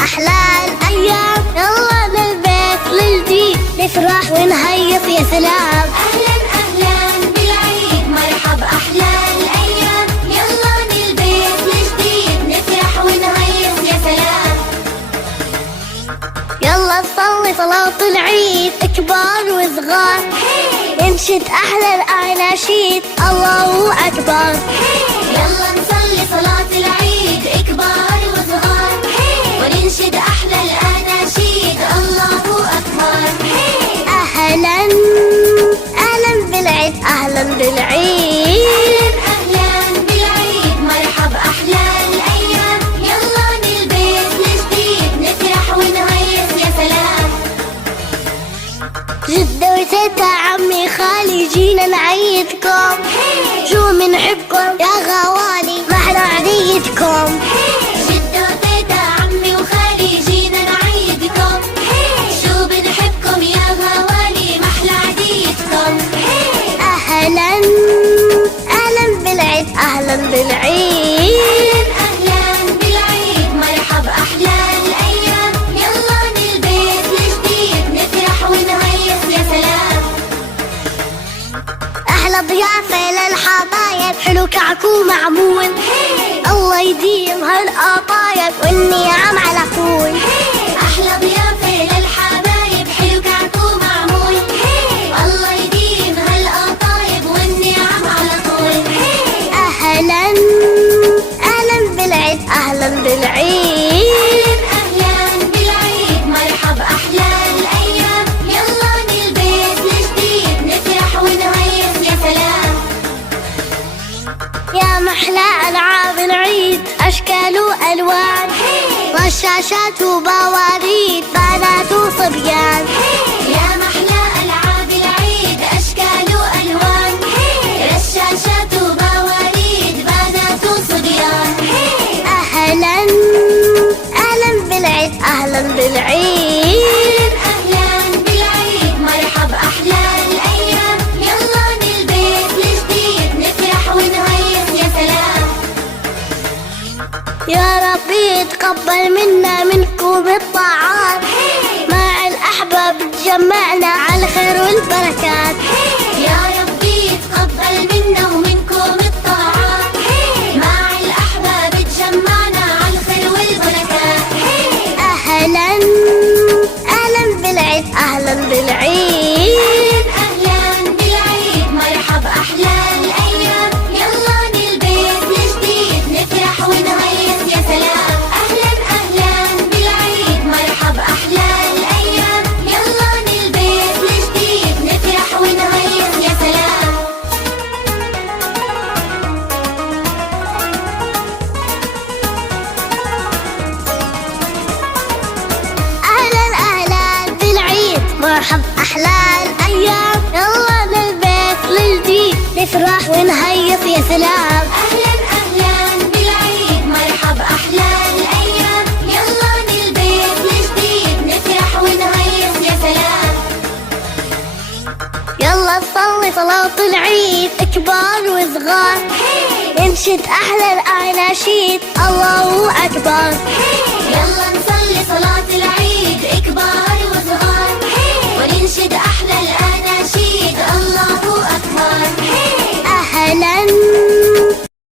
أحلى الأيام، يلا للبيت للجديد نفرح ونهيص يا سلام. أهلا أهلا بالعيد مرحب أحلى الأيام، يلا للبيت الجديد نفرح ونهيص يا سلام. يلا نصلي صلاة العيد كبار وصغار، ننشد أحلى الأناشيد الله أكبر. يلا نصلي صلاة العيد كبار وصغار، وننشد أحلى الأناشيد الله أكبر. أهلا أهلا بالعيد أهلا بالعيد. أهلا بالعيد مرحب أحلى الأيام، يلا للبيت الجديد نفرح ونهيص يا سلام. جدة وتيتا عمي خالي جينا نعيدكم، شو منحبكم يا غوالي ما احنا عيدكم. جدة وتيتا عمي وخالي جينا نعيدكم، شو بنحبكم يا غوالي ما احلى عيدكم. أهلا أهلا بالعيد أهلا بالعيد. أهلا بالعيد مرحب أحلى الأيام، يلا للبيت الجديد نفرح ونهيص يا سلام. أحلى ضيافة للحبايب حلو كعكو معمول، الله يديم هالقطايب والنعم على طول. أحلى ضيافة للحبايب حلو كعكو معمول، الله يديم هالقطايب والنعم على طول. أهلا أهلا بالعيد أهلا بالعيد. أهلا بالعيد مرحب أحلى الأيام، يلا للبيت الجديد نفرح ونهيص يا سلام. يا محلى ألعاب العيد أشكال وألوان، رشاشات وبواريد بنات وصبيان. يا محلى ألعاب العيد أشكال وألوان، رشاشات وبواريد بنات وصبيان. أهلا أهلا بالعيد أهلا بالعيد. أهلا بالعيد مرحب أحلى الأيام، يلا للبيت الجديد نفرح ونهيص يا سلام. يا ربي تقبل منا منكم الطاعات، مع الأحباب تجمعنا على الخير والبركات. يا ربي تقبل منا ومنكم الطاعات، مع الأحباب تجمعنا على الخير والبركات. أهلا أهلا بالعيد أهلا بالعيد. أهلا بالعيد مرحب أحلى الأيام، يلا للبيت الجديد نفرح ونهيص يا سلام. أهلا أهلا بالعيد مرحب أحلى الأيام، يلا للبيت الجديد نفرح ونهيص يا سلام. أهلا أهلا بالعيد مرحب أحلى الأيام، يلا للبيت للجديد نفرح ونهيص يا سلام. أهلا أهلا بالعيد مرحب أحلى الأيام، يلا للبيت الجديد نفرح ونهيص يا سلام. يلا نصلي صلاة العيد كبار وصغار، ننشد أحلى الأناشيد الله أكبر. يلا